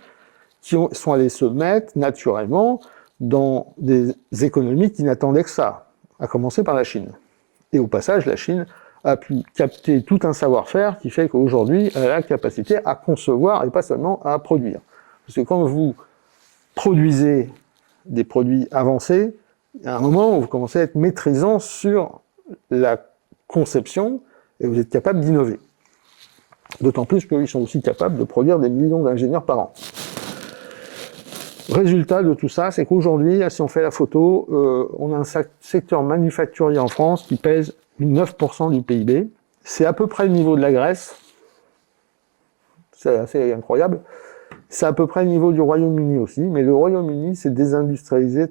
qui sont allés se mettre naturellement dans des économies qui n'attendaient que ça, à commencer par la Chine. Et au passage, la Chine a pu capter tout un savoir-faire qui fait qu'aujourd'hui, elle a la capacité à concevoir et pas seulement à produire. Parce que quand vous produisez des produits avancés, il y a un moment où vous commencez à être maîtrisant sur la conception et vous êtes capable d'innover. D'autant plus qu'ils sont aussi capables de produire des millions d'ingénieurs par an. Résultat de tout ça, c'est qu'aujourd'hui, si on fait la photo, on a un secteur manufacturier en France qui pèse 9% du PIB. C'est à peu près le niveau de la Grèce. C'est assez incroyable. C'est à peu près le niveau du Royaume-Uni aussi, mais le Royaume-Uni s'est désindustrialisé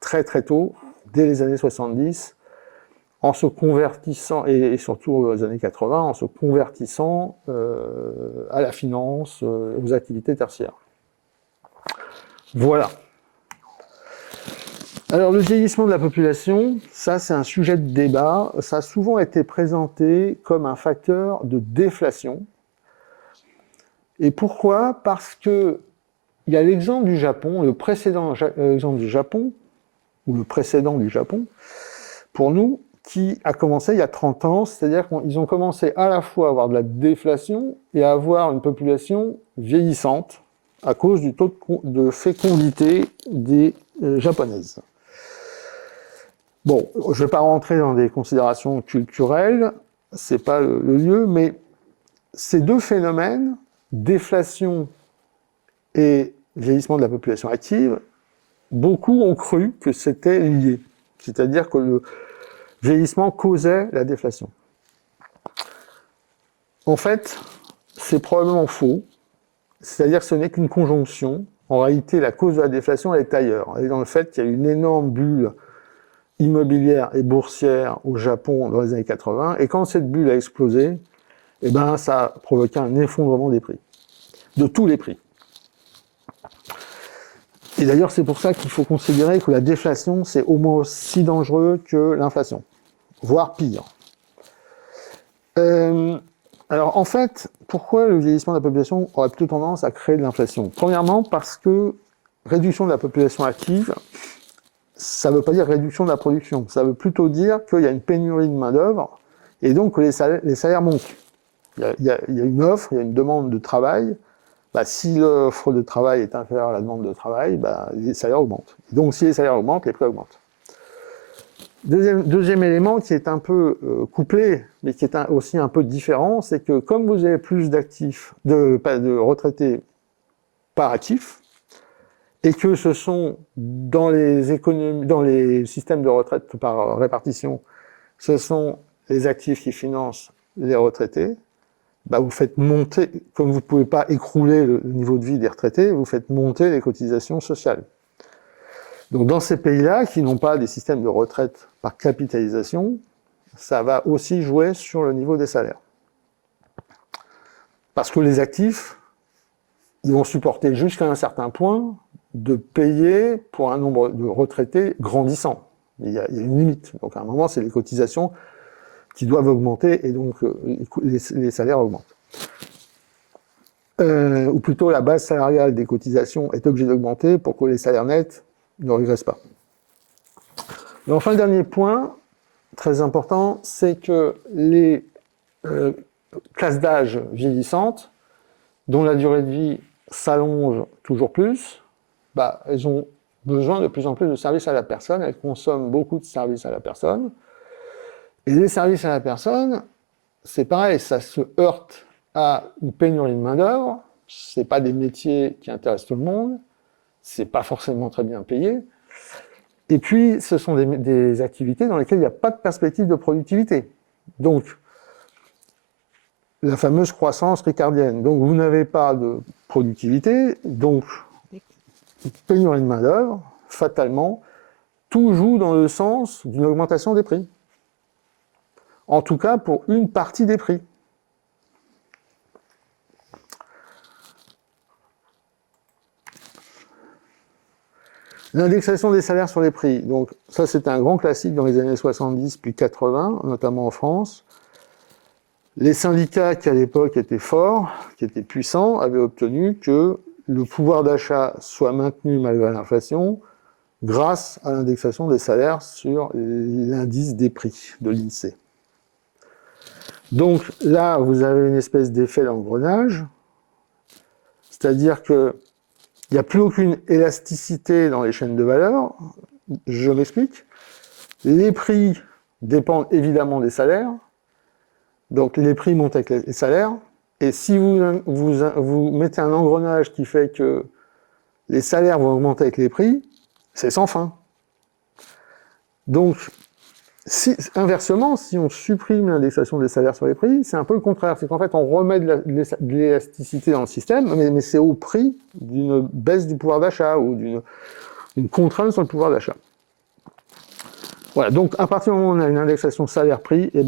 très très tôt, dès les années 70, en se convertissant, et surtout aux années 80, en se convertissant à la finance, aux activités tertiaires. Voilà. Alors le vieillissement de la population, ça c'est un sujet de débat, ça a souvent été présenté comme un facteur de déflation. Et pourquoi? Parce que il y a l'exemple du Japon, le précédent exemple du Japon, ou le précédent du Japon, pour nous, qui a commencé il y a 30 ans, c'est-à-dire qu'ils ont commencé à la fois à avoir de la déflation et à avoir une population vieillissante à cause du taux de fécondité des japonaises. Bon, je ne vais pas rentrer dans des considérations culturelles, c'est pas le lieu, mais ces deux phénomènes, déflation et vieillissement de la population active, beaucoup ont cru que c'était lié, c'est-à-dire que le vieillissement causait la déflation. En fait, c'est probablement faux, c'est-à-dire que ce n'est qu'une conjonction. En réalité, la cause de la déflation, elle est ailleurs. Elle est dans le fait qu'il y a eu une énorme bulle immobilière et boursière au Japon dans les années 80, et quand cette bulle a explosé, ça a provoqué un effondrement des prix, de tous les prix. Et d'ailleurs, c'est pour ça qu'il faut considérer que la déflation, c'est au moins aussi dangereux que l'inflation, voire pire. Alors en fait, pourquoi le vieillissement de la population aurait plutôt tendance à créer de l'inflation? Premièrement, parce que réduction de la population active, ça ne veut pas dire réduction de la production, ça veut plutôt dire qu'il y a une pénurie de main-d'œuvre et donc que les salaires montent. Il y a une offre, il y a une demande de travail. Bah, si l'offre de travail est inférieure à la demande de travail, bah, les salaires augmentent. Et donc si les salaires augmentent, les prix augmentent. Deuxième élément qui est un peu couplé, mais qui est aussi un peu différent, c'est que comme vous avez plus d'actifs, de retraités par actifs, et que ce sont dans les systèmes de retraite par répartition, ce sont les actifs qui financent les retraités, bah vous faites monter, comme vous ne pouvez pas écrouler le niveau de vie des retraités, vous faites monter les cotisations sociales. Donc dans ces pays-là, qui n'ont pas des systèmes de retraite par capitalisation, ça va aussi jouer sur le niveau des salaires. Parce que les actifs, ils vont supporter jusqu'à un certain point de payer pour un nombre de retraités grandissant. Il y a une limite. Donc à un moment, c'est les cotisations qui doivent augmenter et donc les salaires augmentent. Ou plutôt la base salariale des cotisations est obligée d'augmenter pour que les salaires nets ne régressent pas. Et enfin, le dernier point, très important, c'est que les classes d'âge vieillissantes, dont la durée de vie s'allonge toujours plus, bah, elles ont besoin de plus en plus de services à la personne, elles consomment beaucoup de services à la personne. Et les services à la personne, c'est pareil, ça se heurte à une pénurie de main-d'œuvre, ce n'est pas des métiers qui intéressent tout le monde, ce n'est pas forcément très bien payé. Et puis, ce sont des activités dans lesquelles il n'y a pas de perspective de productivité. Donc, la fameuse croissance ricardienne. Donc, vous n'avez pas de productivité, donc, pénurie de main-d'œuvre, fatalement, tout joue dans le sens d'une augmentation des prix. En tout cas, pour une partie des prix. L'indexation des salaires sur les prix. Donc, ça, c'était un grand classique dans les années 70 puis 80, notamment en France. Les syndicats qui, à l'époque, étaient forts, qui étaient puissants, avaient obtenu que le pouvoir d'achat soit maintenu malgré l'inflation grâce à l'indexation des salaires sur l'indice des prix de l'INSEE. Donc là, vous avez une espèce d'effet d'engrenage, c'est-à-dire qu'il n'y a plus aucune élasticité dans les chaînes de valeur. Je m'explique. Les prix dépendent évidemment des salaires, donc les prix montent avec les salaires, et si vous mettez un engrenage qui fait que les salaires vont augmenter avec les prix, c'est sans fin. Donc, inversement, si on supprime l'indexation des salaires sur les prix, c'est un peu le contraire. C'est qu'en fait, on remet de l'élasticité dans le système, mais c'est au prix d'une baisse du pouvoir d'achat ou d'une contrainte sur le pouvoir d'achat. Voilà, donc à partir du moment où on a une indexation salaire-prix, et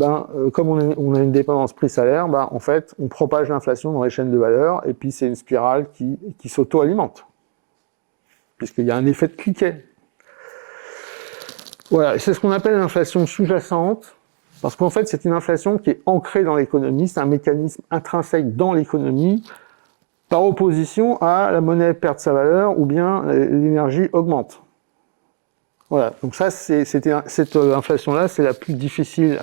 comme on a une dépendance prix-salaire, en fait, on propage l'inflation dans les chaînes de valeur, et puis c'est une spirale qui s'auto-alimente, puisqu'il y a un effet de cliquet. Voilà, c'est ce qu'on appelle l'inflation sous-jacente, parce qu'en fait, c'est une inflation qui est ancrée dans l'économie, c'est un mécanisme intrinsèque dans l'économie, par opposition à la monnaie perd sa valeur ou bien l'énergie augmente. Voilà, donc ça, cette inflation-là, c'est la plus difficile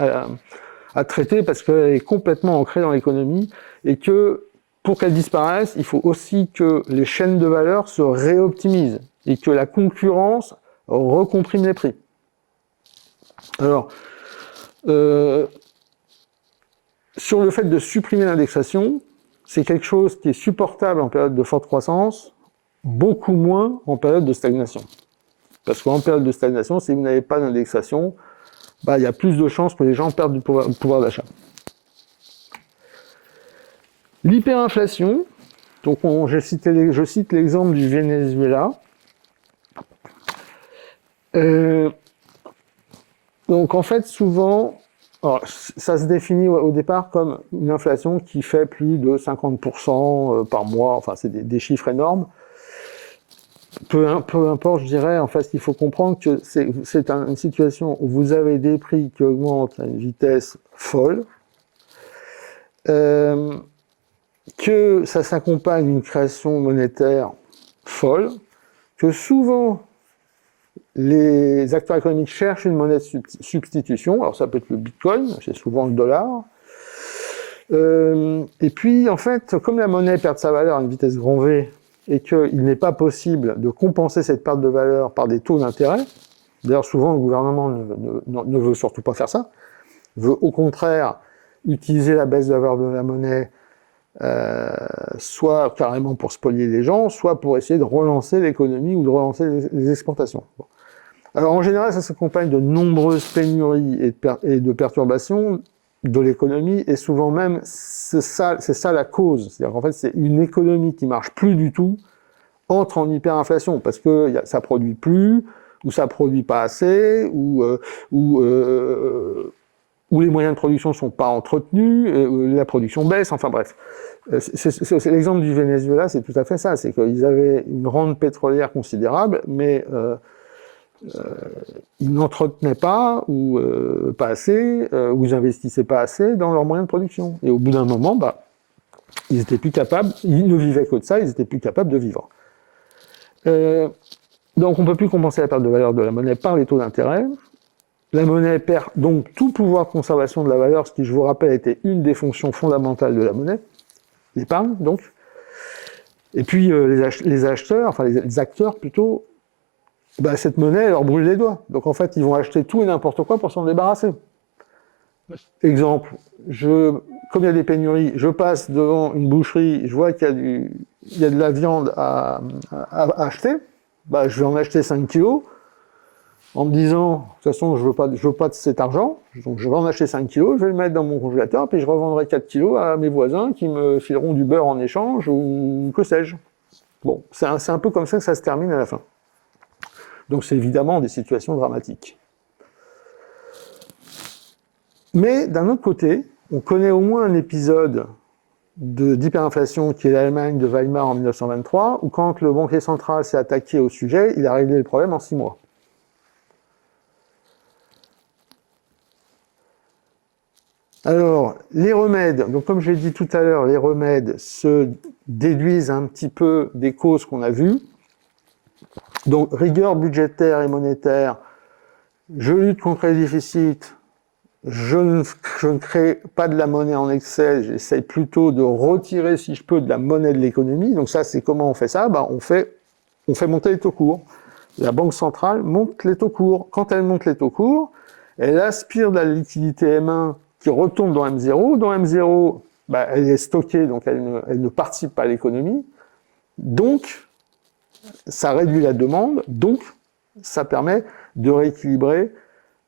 à traiter parce qu'elle est complètement ancrée dans l'économie et que pour qu'elle disparaisse, il faut aussi que les chaînes de valeur se réoptimisent et que la concurrence recomprime les prix. Alors, sur le fait de supprimer l'indexation, c'est quelque chose qui est supportable en période de forte croissance, beaucoup moins en période de stagnation. Parce qu'en période de stagnation, si vous n'avez pas d'indexation, il y a plus de chances que les gens perdent du pouvoir d'achat. L'hyperinflation, donc je cite l'exemple du Venezuela. Donc en fait, souvent, alors, ça se définit au départ comme une inflation qui fait plus de 50% par mois, enfin c'est des chiffres énormes. Peu importe, je dirais, en fait, ce qu'il faut comprendre, que c'est une situation où vous avez des prix qui augmentent à une vitesse folle, que ça s'accompagne d'une création monétaire folle, que souvent, les acteurs économiques cherchent une monnaie de substitution. Alors ça peut être le Bitcoin, c'est souvent le dollar. Et puis, en fait, comme la monnaie perd sa valeur à une vitesse grand V et qu'il n'est pas possible de compenser cette perte de valeur par des taux d'intérêt, d'ailleurs, souvent, le gouvernement ne veut surtout pas faire ça, veut au contraire utiliser la baisse de la valeur de la monnaie soit carrément pour spolier les gens, soit pour essayer de relancer l'économie ou de relancer les exportations. Bon. Alors, en général, ça s'accompagne de nombreuses pénuries et de perturbations de l'économie, et souvent même, c'est ça la cause. C'est-à-dire qu'en fait, c'est une économie qui marche plus du tout, entre en hyperinflation, parce que ça produit plus, ou ça produit pas assez, ou les moyens de production sont pas entretenus, la production baisse, enfin bref. C'est l'exemple du Venezuela, c'est tout à fait ça, c'est qu'ils avaient une rente pétrolière considérable, mais ils n'entretenaient pas, ou pas assez, ou ils n'investissaient pas assez dans leurs moyens de production. Et au bout d'un moment, ils étaient plus capables, ils ne vivaient que de ça, ils étaient plus capables de vivre. Donc on ne peut plus compenser la perte de valeur de la monnaie par les taux d'intérêt. La monnaie perd donc tout pouvoir de conservation de la valeur, ce qui, je vous rappelle, était une des fonctions fondamentales de la monnaie, l'épargne donc. Et puis les acheteurs, enfin les acteurs plutôt, cette monnaie leur brûle les doigts. Donc en fait, ils vont acheter tout et n'importe quoi pour s'en débarrasser. Exemple, comme il y a des pénuries, je passe devant une boucherie, je vois qu'il y a de la viande à acheter, je vais en acheter 5 kilos, en me disant, de toute façon, je veux pas de cet argent, donc je vais en acheter 5 kilos, je vais le mettre dans mon congélateur, puis je revendrai 4 kilos à mes voisins qui me fileront du beurre en échange, ou que sais-je. Bon, c'est un peu comme ça que ça se termine à la fin. Donc c'est évidemment des situations dramatiques. Mais d'un autre côté, on connaît au moins un épisode d'hyperinflation qui est l'Allemagne de Weimar en 1923, où quand le banquier central s'est attaqué au sujet, il a réglé le problème en 6 mois. Alors, les remèdes, donc comme je l'ai dit tout à l'heure, les remèdes se déduisent un petit peu des causes qu'on a vues. Donc, rigueur budgétaire et monétaire, je lutte contre les déficits, je ne crée pas de la monnaie en excès, j'essaye plutôt de retirer, si je peux, de la monnaie de l'économie. Donc ça, c'est comment on fait ça ? On fait monter les taux courts. La Banque centrale monte les taux courts. Quand elle monte les taux courts, elle aspire de la liquidité M1 qui retombe dans M0. Dans M0, elle est stockée, donc elle ne participe pas à l'économie. Donc, ça réduit la demande, donc ça permet de rééquilibrer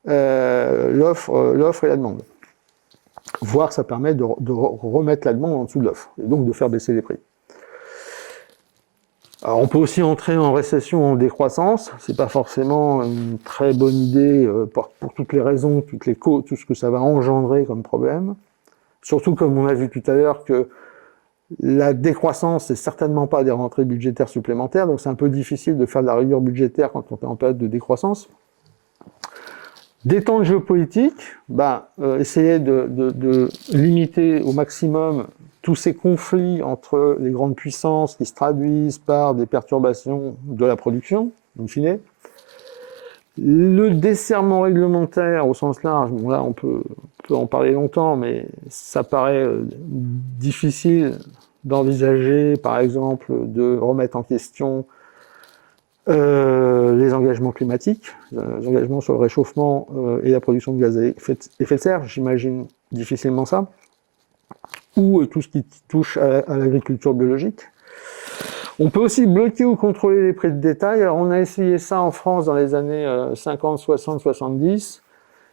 l'offre et la demande. Voire ça permet de remettre la demande en dessous de l'offre, et donc de faire baisser les prix. Alors on peut aussi entrer en récession, en décroissance, c'est pas forcément une très bonne idée pour toutes les raisons, tout ce que ça va engendrer comme problème. Surtout comme on a vu tout à l'heure que la décroissance, c'est certainement pas des rentrées budgétaires supplémentaires, donc c'est un peu difficile de faire de la rigueur budgétaire quand on est en période de décroissance. Des temps géopolitiques, essayer de limiter au maximum tous ces conflits entre les grandes puissances qui se traduisent par des perturbations de la production, in fine. Le desserrement réglementaire au sens large, là on peut en parler longtemps, mais ça paraît difficile d'envisager, par exemple, de remettre en question les engagements climatiques, les engagements sur le réchauffement et la production de gaz à effet de serre, j'imagine difficilement ça, ou tout ce qui touche à l'agriculture biologique. On peut aussi bloquer ou contrôler les prix de détail. Alors on a essayé ça en France dans les années 50, 60, 70.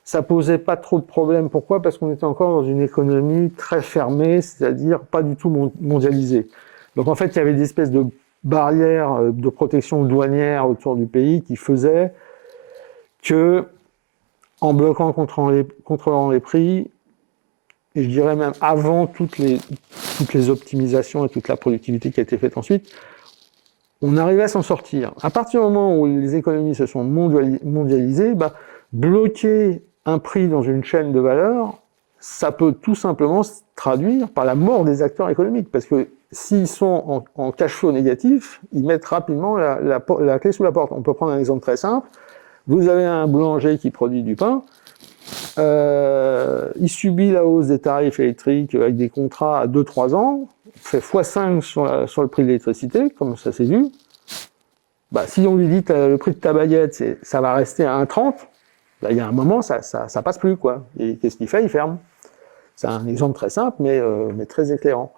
Ça posait pas trop de problèmes. Pourquoi ? Parce qu'on était encore dans une économie très fermée, c'est-à-dire pas du tout mondialisée. Donc en fait, il y avait des espèces de barrières de protection douanière autour du pays qui faisaient que, en bloquant, contrôlant les prix, et je dirais même avant toutes les optimisations et toute la productivité qui a été faite ensuite, on arrivait à s'en sortir. À partir du moment où les économies se sont mondialisées, bloquer un prix dans une chaîne de valeur, ça peut tout simplement se traduire par la mort des acteurs économiques, parce que s'ils sont en cash flow négatif, ils mettent rapidement la clé sous la porte. On peut prendre un exemple très simple. Vous avez un boulanger qui produit du pain, il subit la hausse des tarifs électriques avec des contrats à 2-3 ans, fait x5 sur le prix de l'électricité, comme ça s'est vu. Bah, si on lui dit que le prix de ta baguette, ça va rester à 1,30, bah, il y a un moment, ça passe plus, quoi. Et qu'est-ce qu'il fait? Il ferme. C'est un exemple très simple, mais très éclairant.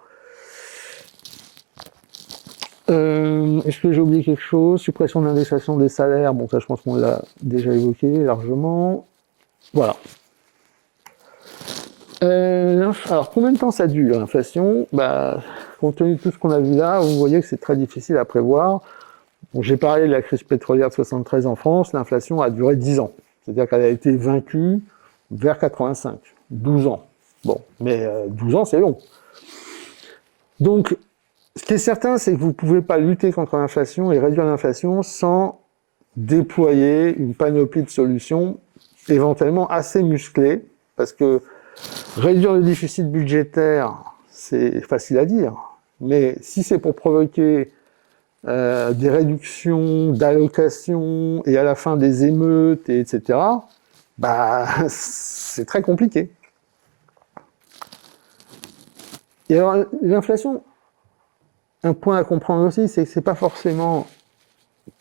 Est-ce que j'ai oublié quelque chose? Suppression de l'indexation des salaires, bon, ça, je pense qu'on l'a déjà évoqué largement. Voilà. Alors, combien de temps ça dure, l'inflation? Bah, compte tenu de tout ce qu'on a vu là, vous voyez que c'est très difficile à prévoir. Bon, j'ai parlé de la crise pétrolière de 73 en France, l'inflation a duré 10 ans. C'est-à-dire qu'elle a été vaincue vers 85, 12 ans. Bon, mais 12 ans, c'est long. Donc, ce qui est certain, c'est que vous ne pouvez pas lutter contre l'inflation et réduire l'inflation sans déployer une panoplie de solutions éventuellement assez musclées, parce que réduire le déficit budgétaire, c'est facile à dire, mais si c'est pour provoquer des réductions d'allocations et à la fin des émeutes, etc., bah, c'est très compliqué. Et alors, l'inflation, un point à comprendre aussi, c'est que ce n'est pas forcément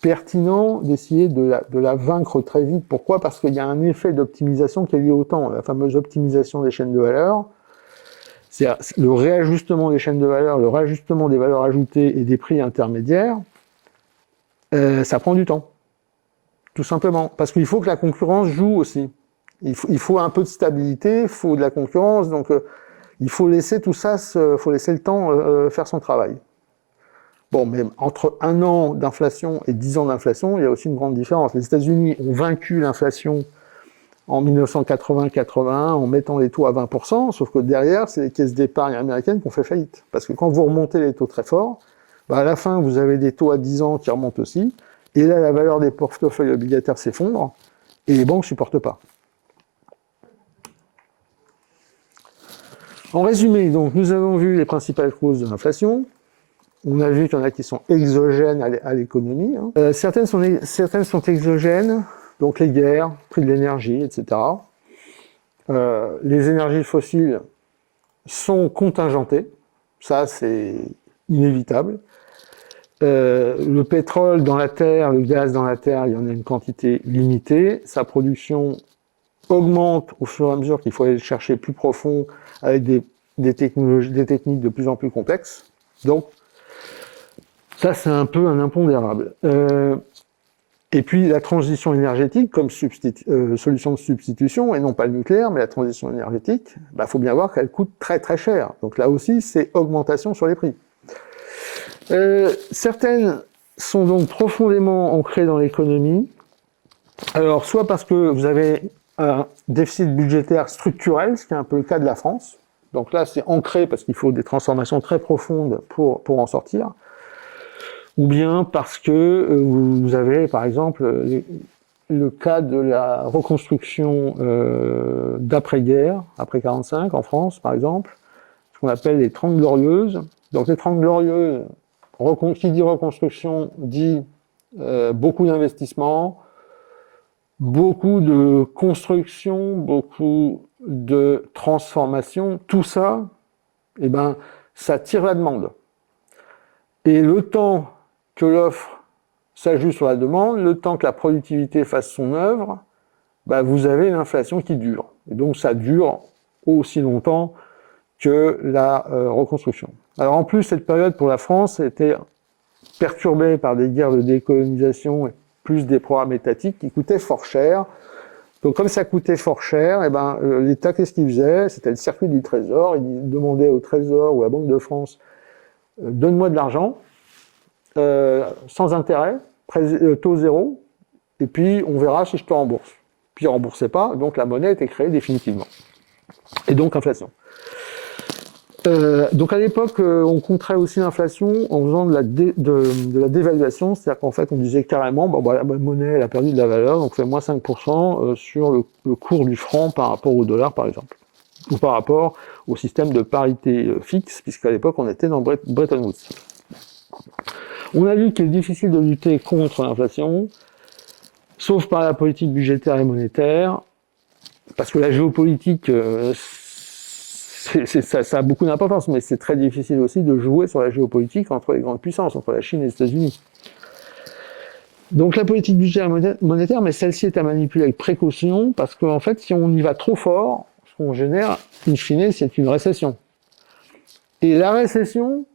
pertinent d'essayer de la vaincre très vite. Pourquoi? Parce qu'il y a un effet d'optimisation qui est lié au temps, la fameuse optimisation des chaînes de valeur. C'est le réajustement des chaînes de valeur, le réajustement des valeurs ajoutées et des prix intermédiaires, ça prend du temps, tout simplement. Parce qu'il faut que la concurrence joue aussi. Il faut un peu de stabilité, il faut de la concurrence, donc il faut laisser tout ça, faut laisser le temps faire son travail. Bon, mais entre 1 an d'inflation et 10 ans d'inflation, il y a aussi une grande différence. Les États-Unis ont vaincu l'inflation en 1980-81 en mettant les taux à 20%, sauf que derrière, c'est les caisses d'épargne américaines qui ont fait faillite. Parce que quand vous remontez les taux très forts, bah à la fin, vous avez des taux à 10 ans qui remontent aussi, et là, la valeur des portefeuilles obligataires s'effondre, et les banques ne supportent pas. En résumé, donc, nous avons vu les principales causes de l'inflation. On a vu qu'il y en a qui sont exogènes à l'économie. Hein. Certaines sont exogènes, donc les guerres, prix de l'énergie, etc. Les énergies fossiles sont contingentées, ça c'est inévitable. Le pétrole dans la terre, le gaz dans la terre, il y en a une quantité limitée. Sa production augmente au fur et à mesure qu'il faut aller le chercher plus profond avec des techniques de plus en plus complexes. Donc, ça, c'est un peu un impondérable. Et puis, la transition énergétique comme solution de substitution, et non pas le nucléaire, mais la transition énergétique, bah, faut bien voir qu'elle coûte très très cher. Donc là aussi, c'est augmentation sur les prix. Certaines sont donc profondément ancrées dans l'économie. Alors, soit parce que vous avez un déficit budgétaire structurel, ce qui est un peu le cas de la France. Donc là, c'est ancré parce qu'il faut des transformations très profondes pour en sortir. Ou bien parce que vous avez, par exemple, le cas de la reconstruction d'après-guerre, après 1945 en France, par exemple, ce qu'on appelle les 30 Glorieuses. Donc les 30 Glorieuses, qui dit reconstruction, dit beaucoup d'investissements, beaucoup de construction, beaucoup de transformation. Tout ça, eh ben, ça tire la demande. Et le temps que l'offre s'ajuste sur la demande, le temps que la productivité fasse son œuvre, bah vous avez l'inflation qui dure. Et donc ça dure aussi longtemps que la reconstruction. Alors en plus, cette période pour la France était perturbée par des guerres de décolonisation et plus des programmes étatiques qui coûtaient fort cher. Donc comme ça coûtait fort cher, et ben, l'État, qu'est-ce qu'il faisait? C'était le circuit du Trésor. Il demandait au Trésor ou à la Banque de France donne-moi de l'argent, sans intérêt, taux zéro, et puis on verra si je te rembourse. Puis il ne remboursait pas, donc la monnaie était créée définitivement. Et donc inflation. Donc à l'époque, on contrait aussi l'inflation en faisant de la dévaluation, c'est-à-dire qu'en fait on disait carrément, bon, bah, la monnaie elle a perdu de la valeur, donc on fait moins 5% sur le cours du franc par rapport au dollar par exemple, ou par rapport au système de parité fixe, puisqu'à l'époque on était dans Bretton Woods. On a vu qu'il est difficile de lutter contre l'inflation, sauf par la politique budgétaire et monétaire, parce que la géopolitique, ça a beaucoup d'importance, mais c'est très difficile aussi de jouer sur la géopolitique entre les grandes puissances, entre la Chine et les États-Unis. Donc la politique budgétaire et monétaire, mais celle-ci est à manipuler avec précaution, parce qu'en fait, si on y va trop fort, ce qu'on génère, in fine, c'est une récession. Et la récession,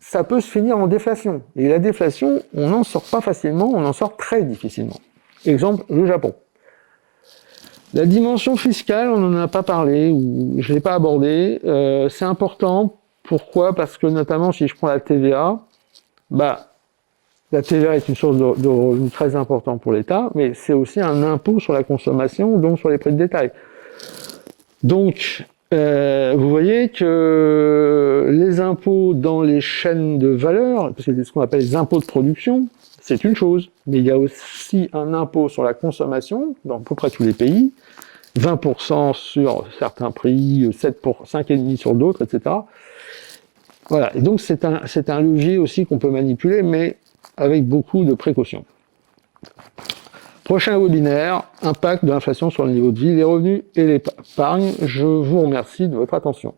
ça peut se finir en déflation. Et la déflation, on n'en sort pas facilement, on en sort très difficilement. Exemple, le Japon. La dimension fiscale, on n'en a pas parlé, ou je ne l'ai pas abordé. C'est important. Pourquoi? Parce que notamment, si je prends la TVA, la TVA est une source de revenus très importante pour l'État, mais c'est aussi un impôt sur la consommation, donc sur les prix de détail. Donc, vous voyez que les impôts dans les chaînes de valeur, parce que c'est ce qu'on appelle les impôts de production, c'est une chose, mais il y a aussi un impôt sur la consommation dans à peu près tous les pays, 20% sur certains prix, 5,5% sur d'autres, etc. Voilà, et donc c'est un levier aussi qu'on peut manipuler, mais avec beaucoup de précautions. Prochain webinaire, impact de l'inflation sur le niveau de vie, les revenus et l'épargne. Je vous remercie de votre attention.